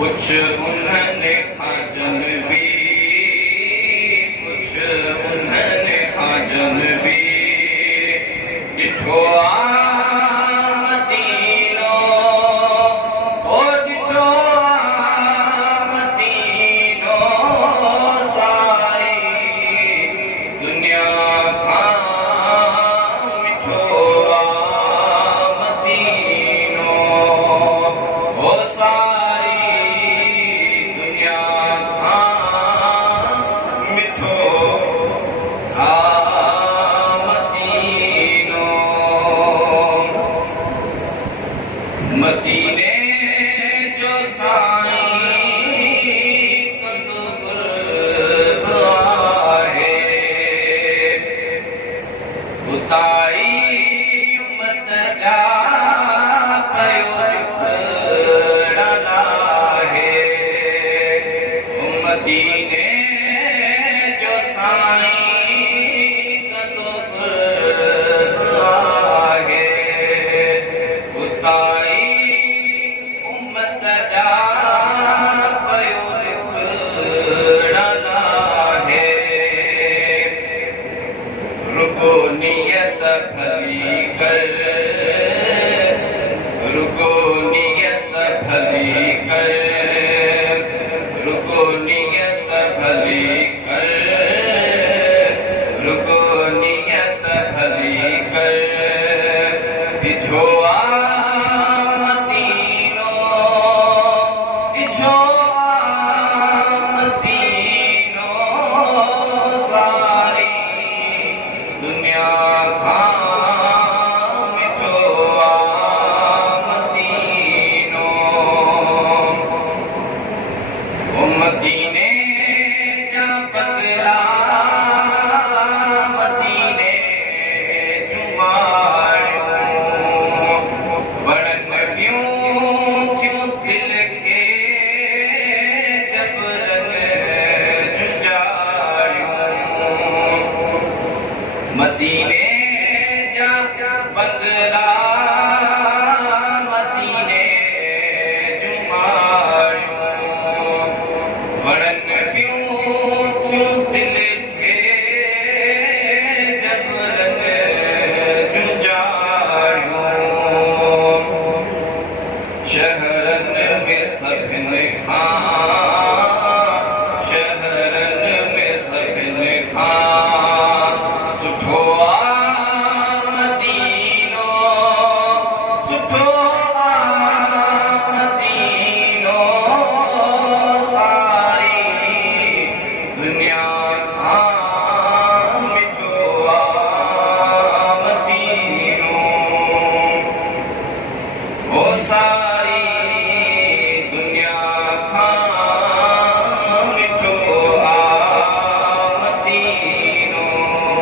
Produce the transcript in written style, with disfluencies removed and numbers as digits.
कुछ उन्होंने खाजन भी, कुछ उन्होंने खाजन भी डिठो मदीनो, ओ डिठो मदीनो, सारी दुनिया खा मिठो मदीनो, ओ सारी दुनिया खा मिठो मदीनो। मदीने जो साईं कंदो कुर्ब आहे, उताई उम्मत जा पयो ॾिखण लाहे। मदीने जो साईं कंदो कुर्ब आहे, उताई उम्मत जा पयो ॾिखण लाहे। रुगो नियत भली कर, रुगो नियत भली कर, रुगो नियत भली कर, रुगो नियत भली कर। इझो मदीनो, इझो मदीनो, सारी दुनिया खा मिठो मदीनो। ओ मदीने जा बदला, मदीने जूं माड़ियूं, वणन ॿियूं थियूं दिल खे जबरन जूं जाड़ियूं। मदीने जा बदला, मदीने जूं माड़ियूं, वणन ॿियूं थियूं दिल खे जबरन जूं जाड़ियूं। शहरन में सभिनि खां, शहरन में सभिनि खां सुठो मदीनो, सुठो